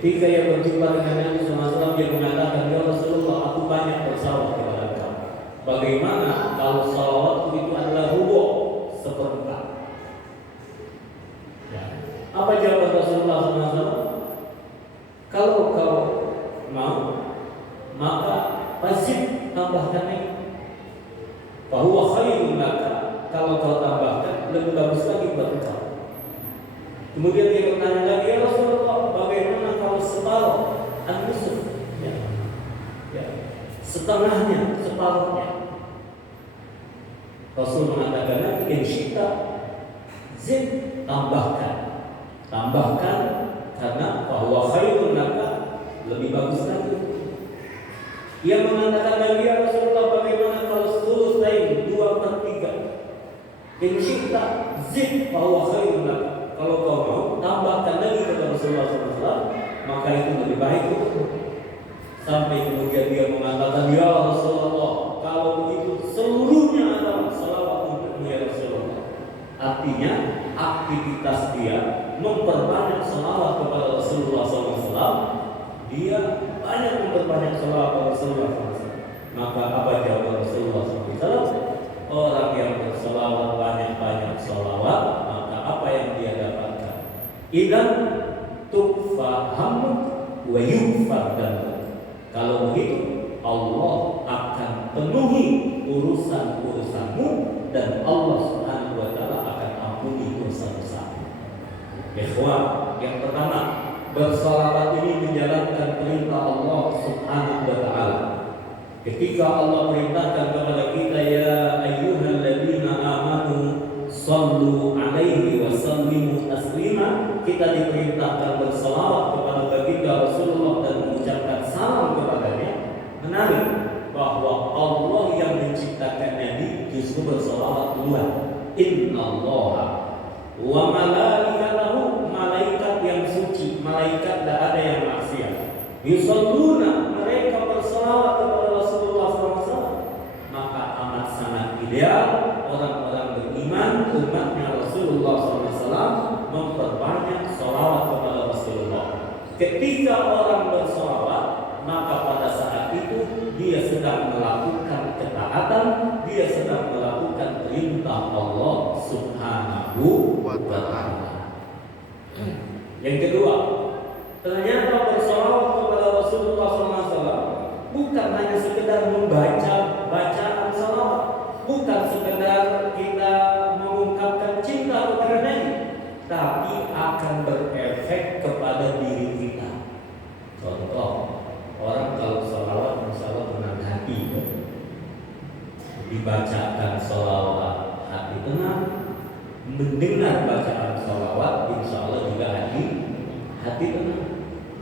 Ketika ia berjumpa dengan Nabi SAW, dia mengatakan, "Ya Rasulullah, aku banyak bersalawat kepada Engkau." Fazid, tambahkan lagi. Fahuwa khairun laka, kalau kau tambahkan lebih bagus lagi buat kau. Kemudian dia bertanya lagi, ya Rasulullah, bagaimana kalau separuh an-nusuf? Ya, setengahnya, separuhnya. Rasul mengatakan lagi, insyita zid, tambahkan karena bahwa khairun laka, lebih bagus lagi. Ia mengatakan lagi, ya Rasulullah, bagaimana kalau sulus lain 2/3? Insyita zid bahwa khairun laka, kalau kau mau tambahkan lagi kepada Rasulullah SAW, maka itu lebih baik. Sampai kemudian dia mengatakan, ya Rasulullah, kalau begitu seluruhnya adalah salawat untukmu ya Rasulullah. Artinya aktivitas dia memperbanyak salawat kepada Rasulullah SAW. Dia banyak memperbanyak salawat kepada Rasulullah SAW. Maka apa jawaban Rasulullah SAW? Orang yang bersalawat banyak-banyak salawat, maka apa yang dia dapatkan? Idan tukfahamu wa yufaddan. Kalau begitu Allah akan penuhi urusan-urusanmu dan Allah Subhanahu wa taala akan ampuni dosa-dosamu. Ikhwan, yang pertama, bersalawat ini menjalankan perintah Allah Subhanahu wa taala. Ketika Allah perintahkan kepada kita, ya ayyuhalladzina amanu shallu alaihi wa sallimu taslima, kita diperintahkan bersalawat kepada baginda Rasulullah dan mengucapkan salam kepadanya. Menarik bahwa Allah yang menciptakan Nabi justru bersalawat duluan. Innallaha wa malaikatahu, malaikat yang suci, malaikat tidak ada yang maksiat. Yusalluna, mereka bersalawat kepada Rasulullah SAW. Maka amat sangat ideal orang-orang beriman, umatnya Rasulullah SAW, memperbanyak salawat kepada Rasulullah. Ketika orang bersalawat, maka pada saat itu dia sedang melakukan ketaatan, dia sedang melakukan perintah Allah Subhanahu wa ta'ala. Yang kedua, ternyata bersalawat kepada Rasulullah SAW bukan hanya sekedar membaca bacaan salawat, bukan sekedar kita mengungkapkan cinta kepadanya, tapi akan berefek kepada diri kita. Contoh, orang kalau salawat insya Allah tenang hati, dibacakan salawat hati tenang, mendengar bacaan salawat insya Allah juga hati tenang.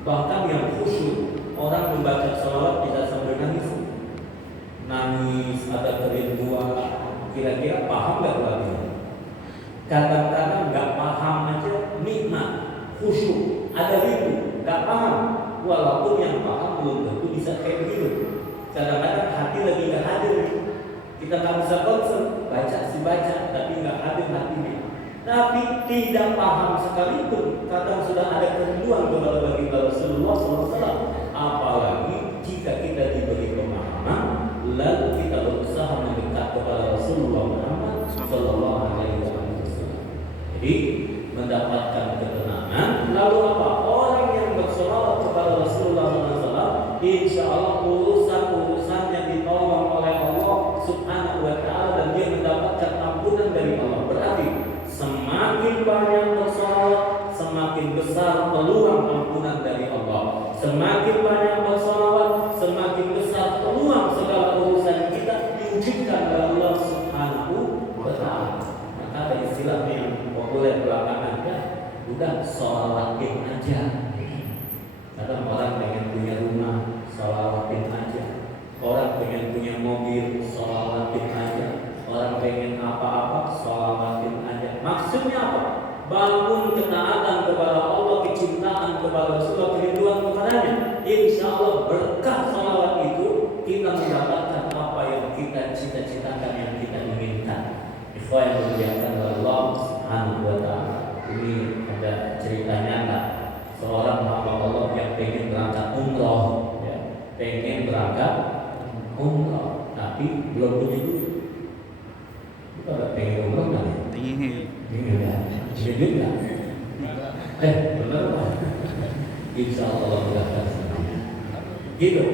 Bahkan yang khusyuk, orang membaca salawat tidak sampai nangis, ada kerinduan. Kira-kira paham nggak lagunya? Kadang-kadang nggak paham aja nikmat, khusyuk, ada rindu, nggak paham. Walaupun yang paham belum tentu bisa kayak begitu. Kadang-kadang hati lagi nggak hadir. Kita nggak bisa konsen, baca, tapi nggak hadir hatinya. Tapi tidak paham sekalipun, kadang sudah ada kerinduan kepada baginda Rasulullah SAW. Apalagi jika kita diberi pemahaman, lalu kita berusaha mendekat kepada Rasulullah Muhammad SAW. Jadi mendapatkan ketenangan. Lalu apa? Orang yang bersolawat kepada Rasulullah SAW, insya Allah urusan-urusannya ditolong oleh Allah Subhanahu wa ta'ala, dan dia mendapatkan ampunan dari Allah. Berarti semakin banyak bersolawat, semakin besar peluang ampunan dari Allah. Semakin banyak bersolawat, semakin besar peluang segala urusan kita diwujudkan oleh Allah Subhanahu wa ta'ala. Maka ada istilah yang populer belakangan, ya, udah sholawatin aja. Kadang orang pengen punya rumah, sholawatin aja. Orang pengen punya mobil, sholawatin aja. Orang pengen apa-apa, sholawatin aja. Maksudnya apa? Bangun ketaatan kepada Allah, kecintaan kepada Rasulullah, kerinduan kepadanya. Insya Allah berkah salawat itu kita mendapatkan apa yang kita cita-citakan, yang kita inginkan. Ikhwan yang dimuliakan oleh Allah Subhanahu wa ta'ala. Ini ada ceritanya nyata. Seorang hamba Allah yang pengen berangkat umroh, ya, pengen berangkat umroh, tapi belum punya duit. Itu ada pengen umroh kan? Ingin ya? Ingin ya? Benar Pak? Insya Allah mudahkan semuanya. Gitu.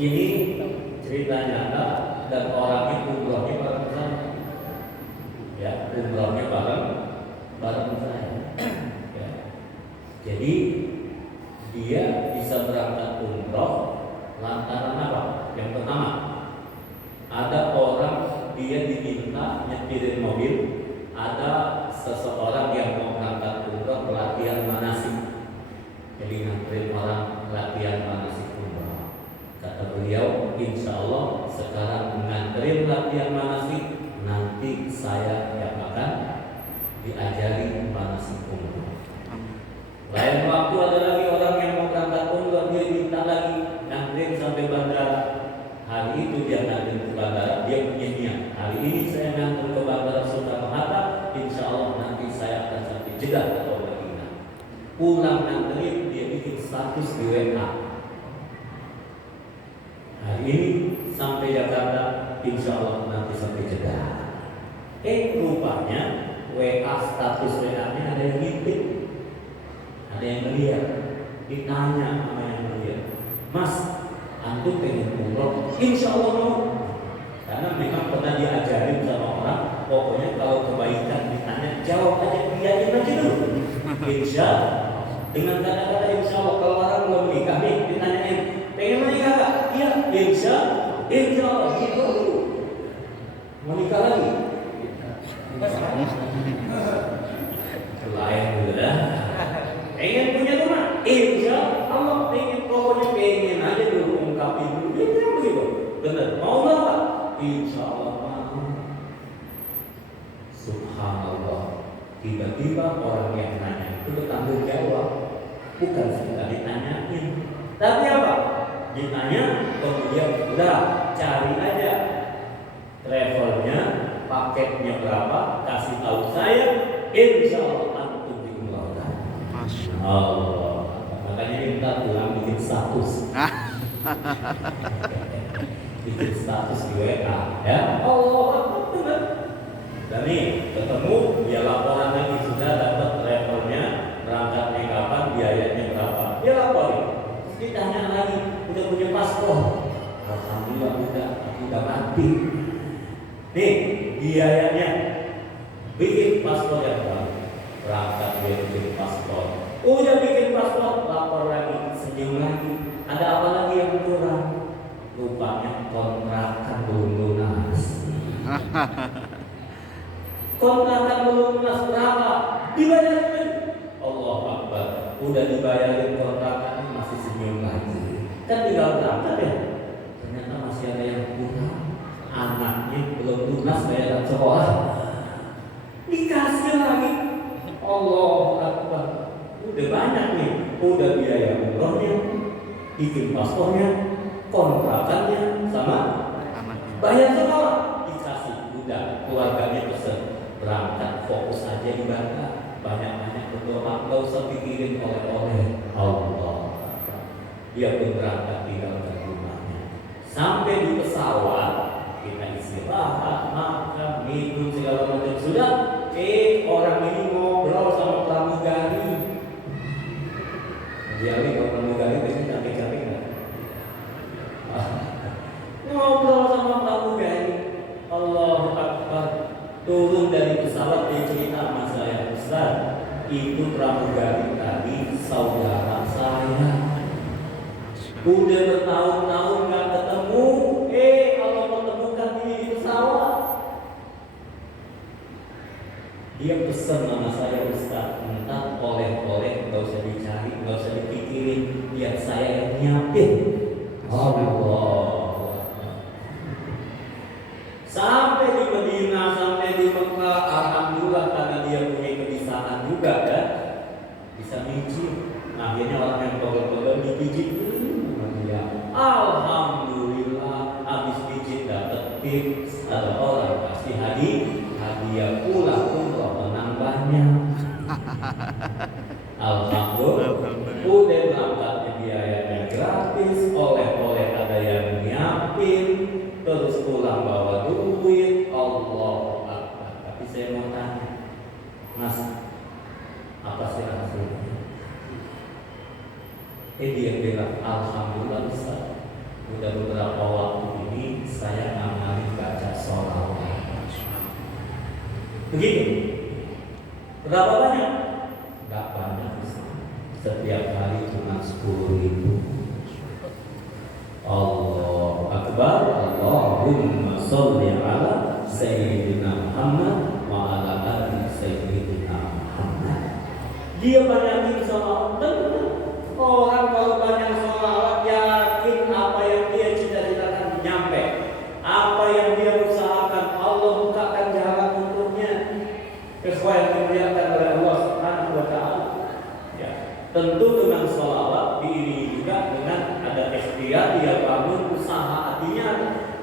Ini ceritanya ada dan orangnya umrohnya bareng saya, ya umrohnya bareng saya, ya. Jadi dia bisa berangkat umroh lantaran apa? Yang pertama, ada orang dia diminta nyetirin mobil, ada seseorang yang mau berangkat umroh pelatihan manasik, jadi nganterin orang latihan manasik umroh. Kata beliau, insya Allah sekarang nganterin latihan manasik, nanti saya yang akan diajari manasik umroh. Lain waktu ada lagi orang yang mau berangkat umroh, dia minta lagi nganterin sampai bandara. Hari itu dia nganterin ke bandara, dia punya niat, hari ini saya nganter ke bandara Soekarno-Hatta, insya Allah nanti saya akan sampai Jeddah atau Madinah. Pulang nganterin, dia bikin status di WA, hari ini sampai Jakarta, insya Allah nanti sampai Jeddah. Rupanya WA status WA-nya ada yang ngintip, ada yang melihat. Ditanya sama yang melihat, Mas, antum pengen umroh? Insya Allah mau. Karena memang pernah diajarin sama orang, pokoknya kalau kebaikan ditanya, jawab aja, iyain aja dulu. Insya, dengan kata-kata insya Allah. Kalau orang belum menikah nih, ditanyain, pengen menikah gak? Iya, insya Allah, gitu dulu. Mau nikah lagi? Lain udah. Pengen punya rumah? Insya Allah pengen, pokoknya pengen aja dulu, ungkapin dulu. Dia begitu, benar. Mau nggak? Insya Allah mau. Subhanallah. Tiba-tiba orang yang nanya itu bertanggung jawab, bukan sekedar ditanyain, tapi apa? Ditanya, kemudian udah cari aja travelnya, paketnya berapa, kasih tahu saya, insya Allah antum diumrohkan. Masya Allah. Makanya kita pulang bikin status, bikin status di WA, ya Allah, benar. Dan nih ketemu, dia laporan lagi sudah dapat travelnya, berangkatnya kapan, biayanya berapa, dia laporin. Terus ditanya lagi, udah punya paspor? Alhamdulillah udah mati. Nih biayanya, bikin paspor yang baru, berangkat dia bikin paspor. Udah bikin paspor, lapor lagi, senyum lagi. Ada apa lagi yang kurang? Rupanya kontrakan belum lunas. Kontrakan belum lunas berapa? Dibayarin. Allah Akbar. Udah dibayarin kontrakan, masih senyum lagi. Kan tinggal berangkat ya. Ternyata masih ada yang kurang. Anaknya belum lunas bayaran sekolah, dikasih lagi. Allah Akbar. Udah banyak nih, udah biaya umrohnya, bikin paspornya, kontrakannya, sama bayar sekolah, dikasih. Udah keluarganya pesen, berangkat fokus aja ibadah, banyak-banyak berdoa, gak usah pikirin oleh-oleh. Allah. Dia pun berangkat tinggalkan rumahnya. Sampai di pesawat, kita istirahat, makan, minum segala macam sudah. Orang ini ngobrol sama pramugari. Dia ini pramugari biasanya cantik-cantik nggak? Ngobrol sama pramugari. Allahu Akbar. Turun dari pesawat, dia cerita sama saya, Ustaz, itu pramugari tadi saudara saya. Udah bertahun-tahun nggak ketemu, kalau ketemukan di pesawat. Dia pesan sama saya, Ustaz, entah oleh-oleh nggak usah dicari, nggak usah dipikirin, biar saya yang nyiapin. Allah. Sampai di Madinah, sampai di Mekah, alhamdulillah karena dia punya kebiasaan juga kan, bisa mijit. Akhirnya orang yang pegel-pegel dipijit. Alhamdulillah, habis pijit dapat tips, ada orang kasih hadiah pulang umroh menang banyak. Alhamdulillah, udah berangkatnya biayanya gratis, oleh-oleh ada yang nyiapin, terus pulang bawa duit. Allah Akbar. Tapi saya mau tanya, Mas, apa sih hasilnya? Dia bilang, alhamdulillah Ustaz, udah beberapa waktu ini Begitu. Berapa banyak? Enggak banyak. Setiap hari cuma 10.000. Allahu Akbar. Allahumma sholli ala Sayyidina Muhammad wa ala ali Sayyidina Muhammad. Dia banyakin salawat. Orang kalau banyak salawat yakin apa yang dia cita-citakan nyampe. Apa yang dia usahakan Allah bukakan jalan untuknya. Ikhwan yang dimuliakan oleh Allah Subhanahu wa taala. Ya, tentu dengan salawat diiringi juga dengan ada ikhtiar dia bangun usaha, artinya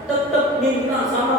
tetap minta sama